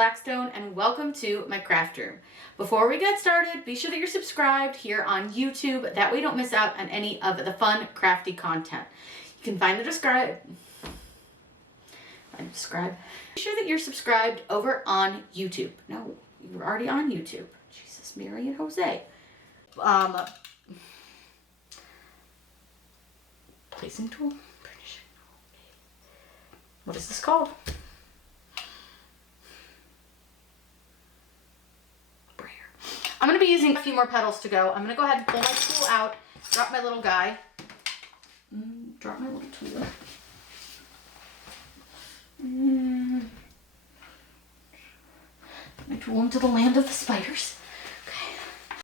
Blackstone and welcome to my craft room. Before we get started, be sure that you're subscribed here on YouTube. That way you don't miss out on any of the fun, crafty content. You can find the Be sure that you're subscribed over on YouTube. No, you're already on YouTube. Jesus, Mary and Jose. Placing tool. What is this called? Brayer. I'm going to be using a few more petals to go. I'm going to go ahead and pull my tool out, drop my little guy. Drop my little tool. My tool into the land of the spiders.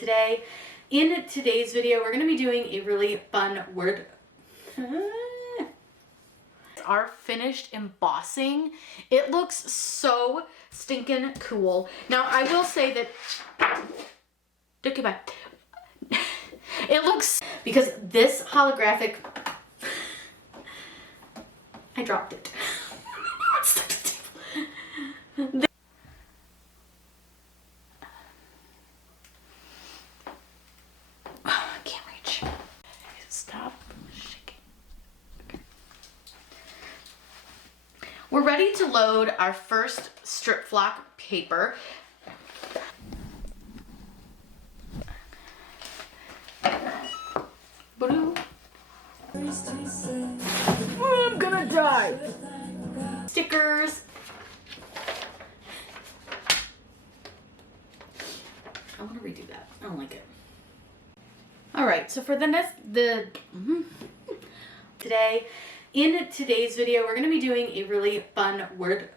Okay. In today's video, we're going to be doing a really fun word. Our finished embossing. It looks so stinking cool. Now, I will say that, okay, bye. It looks, because this holographic, I dropped it. It's stuck to the table. I can't reach. Stop shaking. Okay. We're ready to load our first strip flock paper. I'm gonna die. Stickers. I want to redo that. I don't like it. All right, so for in today's video, we're going to be doing a really fun word.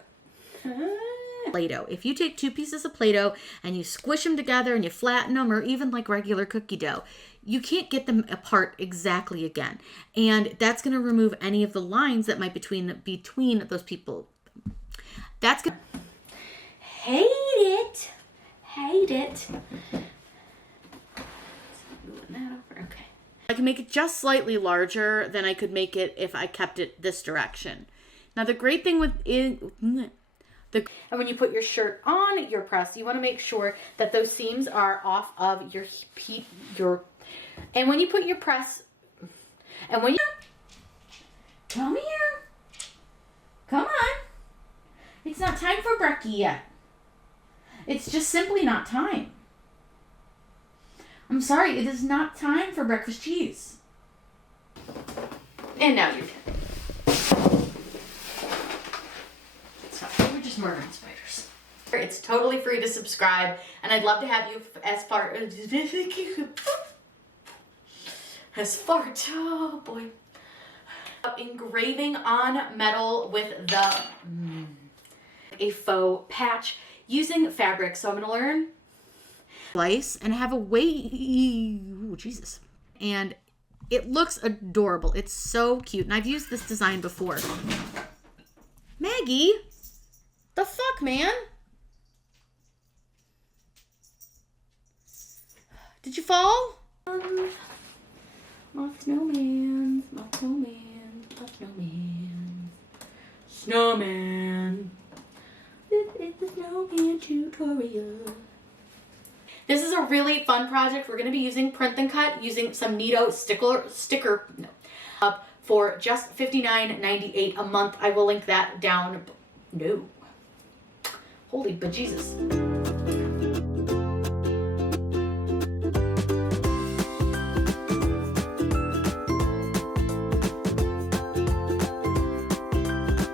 Play-Doh. If you take two pieces of Play-Doh and you squish them together and you flatten them, or even like regular cookie dough, you can't get them apart exactly again. And that's going to remove any of the lines that might between those people. That's going to hate it. Okay. I can make it just slightly larger than I could make it if I kept it this direction. Now the great thing with and when you put your shirt on your press, you want to make sure that those seams are off of your and when you put your press, and when you come here, come on, it's not time for brekkie yet. It's just simply not time. I'm sorry, it is not time for breakfast cheese. And now you're dead. We're just murdering spiders. It's totally free to subscribe, and I'd love to have you oh boy. Engraving on metal with a faux patch using fabric. So I'm going to learn slice and have a ooh, Jesus. And it looks adorable. It's so cute. And I've used this design before. Maggie, the fuck, man? Did you fall? Moth snowman, moth snowman, moth snowman, snowman. This is the snowman tutorial. This is a really fun project. We're going to be using Print and Cut, using some Neato sticker for just $59.98 a month. I will link that down. No. Holy bejesus.